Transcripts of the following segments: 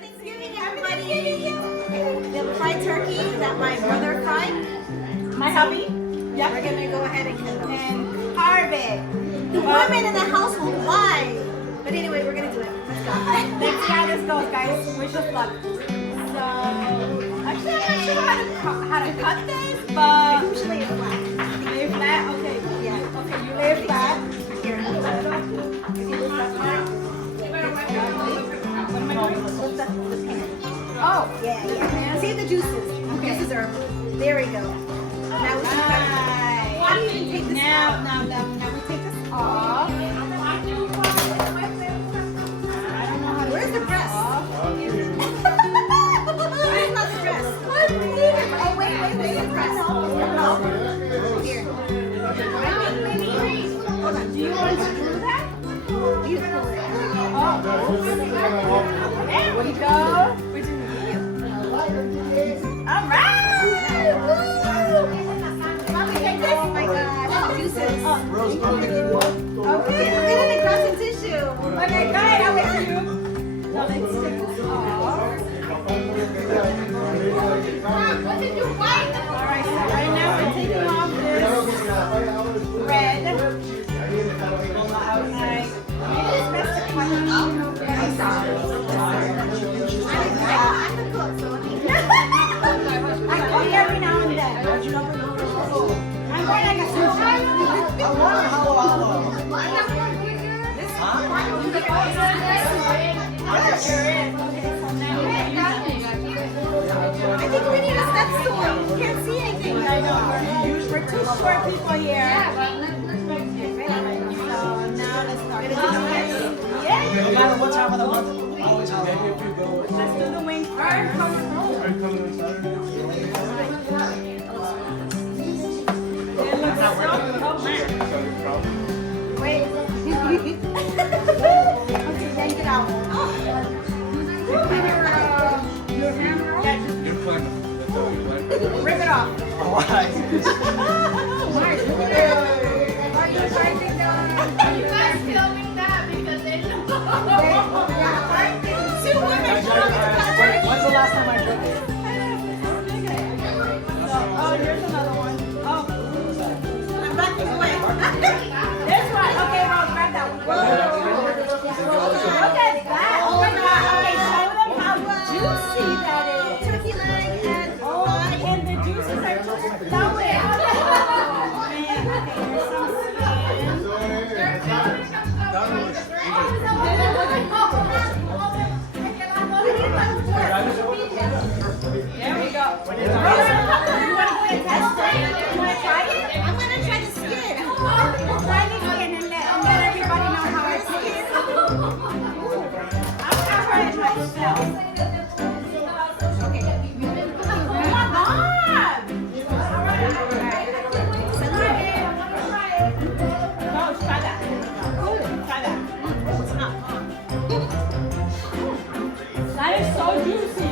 Thanksgiving, everybody. We have a fried turkey that my brother fried. My hubby. Yep. We're gonna go ahead and carve it. The women in the household, why? But anyway, we're gonna do it. Let's go. Let's see how this goes, guys. Wish us luck. So, actually, I'm not sure how to cut this, but usually it's flat. Lay it flat? Okay. Yeah. Okay, you lay it flat. Here. If you lay it flat. Oh, yeah. See the juices. Okay. Juices are, there we go. Now we can cut. How do you even take this off? Now we take this off. I don't know how to. Where's the breast? Where's not the breast? Oh, wait. The breast. Here. Hold on. Do you want to do that? You pull it. There we go. All right. Woo. Oh my God. Juices. Okay, I'm gonna grab some tissue. Okay, go ahead. I'll wait for you. Now let's take this off. What did you wipe? All right, so right now we're taking off this bread. Alright. It's best to cut it out. I'm the cook, so I cook every now and then. I'm going like a sushi. I think we need a step stool. We can't see anything. I know. We're two short people here. So now let's start. Yeah. No matter what time of the month, always have Let's do the wings first. Wait. Okay, yank it out. Rip it off. Why? Are you trying to You guys filming that because they know. Two women. When's the last time I drank it? Oh, here's another one. Oh. I'm backing away. This one. Okay, well, grab that one. Look at that. Oh my God. Okay, show them how juicy that is. Turkey leg and and the juices are just flowing. Man, okay, here's some There we go. You want to test it? You want to try it? I'm going to try the skin. Try the skin and let everybody know how it tastes. I'm going to try it myself. Okay. Oh my God! Alright. No, try that. Try that. It's not. That is so juicy.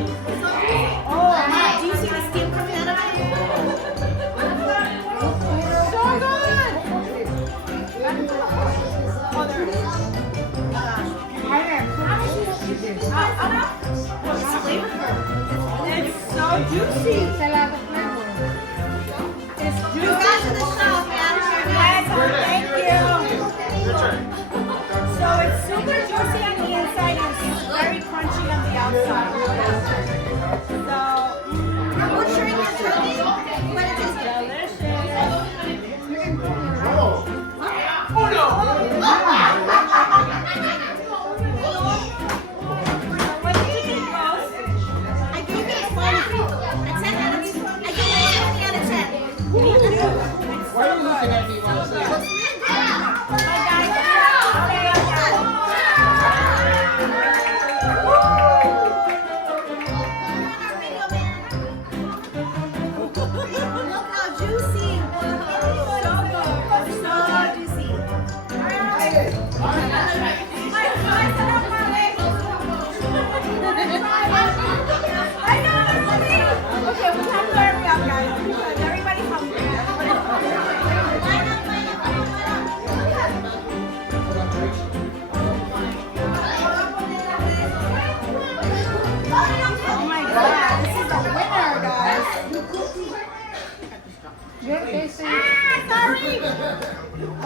Oh, do you see the steam coming out of it? So good! Oh, there it is. It's flavorful. It's so juicy. It's juicy. You guys in the shop, man. Thank you. So it's super juicy on the inside and it's very crunchy on the outside. So, I'm butchering your turkey, but it is delicious. Oh no! What did you think, Rose? I gave it a 10 out of 10. I gave it a 20 out of 10. Me too. It's so good. So good. Bye guys. Okay.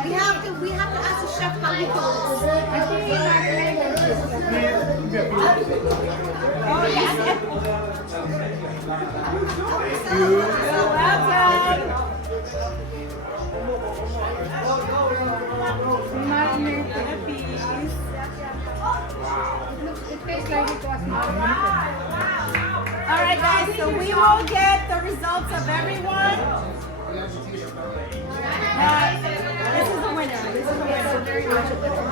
We have to ask the chef how he goes. Oh yeah. You're welcome. All right, guys. So we will get the results of everyone. This is a winner. This is a winner. Very much a winner.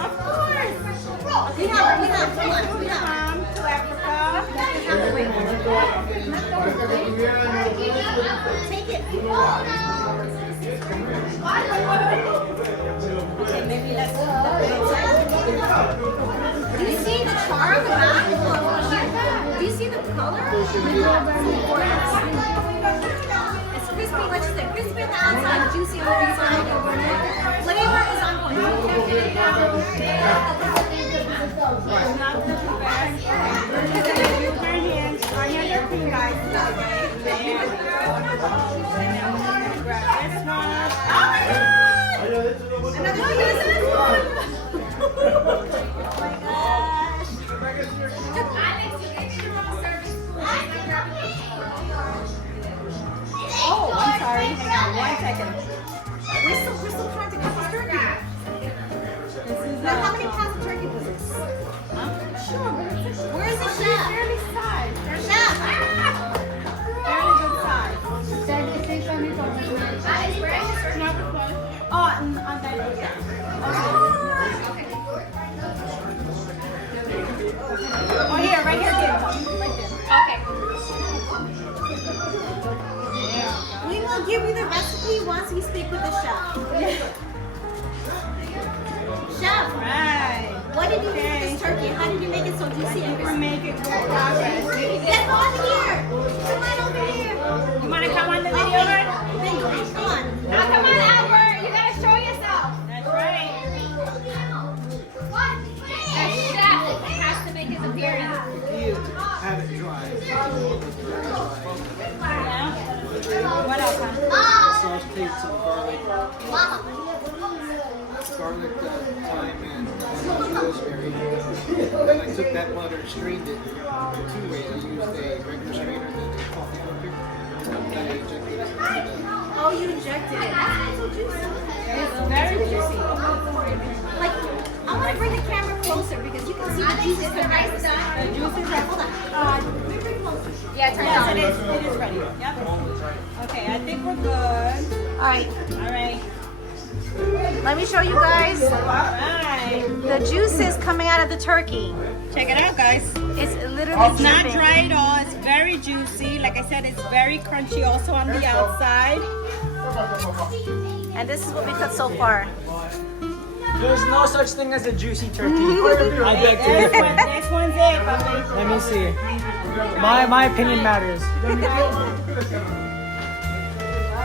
Of course. We have come to Africa. Take it. Okay, maybe that's. Do you see the char on the back? Do you see the color? It's crispy, what you say? Crispy on the outside, juicy on the inside. Flavor is on point. Oh, I'm sorry. Hang on 1 second. We're still trying to get this turkey. Now, how many pounds of turkey was this? I'm not sure, but where is the chef? Fairly size. Chef! Fairly good size. Oh, on that. Oh, here, right here, Jim. Right there. Okay. We will give you the recipe once we speak with the chef. Chef, Right. what did you do with this turkey? How did you make it so juicy and We're crispy? making good progress. Get on here! Come on over here! You want to come on the video, right? Then go on. Now come on, Albert. You gotta show yourself. That's right. The chef has to make his appearance. Have it dry. Yeah. What else, hon? Sauce plate, some garlic, thyme, and rosemary. And I took that butter and strained it 2 ways. I used a regular strainer and then a coffee filter. And I injected it into the. Oh, you injected it. That's why it's so juicy. It's very juicy. Like, I want to bring the camera closer because you can see the juices coming out of the side. The juices are. Hold on. Bring it closer. Yeah, turn it Yes, on. it is. It is ready. Yep. Okay, I think we're good. All right. All right. Let me show you guys All right. the juices coming out of the turkey. Check it out, guys. It's literally It's not dripping. dry at all. It's very juicy. Like I said, it's very crunchy also on the outside. And this is what we cut so far. There's no such thing as a juicy turkey. I beg to This differ. one, this one's it, puppy. Let me see. My opinion matters.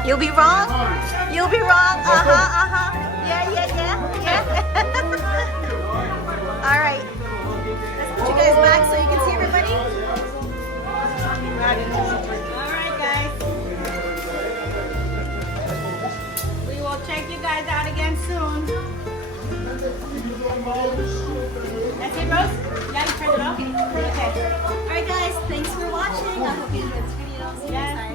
You'll be wrong. You'll be wrong. Yeah. All right. Let's put you guys back so you can see everybody. All right, guys. We will check you guys out again soon. That's it, Rose? Yeah, you turned it off? Okay. All right, guys. Thanks for watching. I hope you enjoyed this video. See you next time.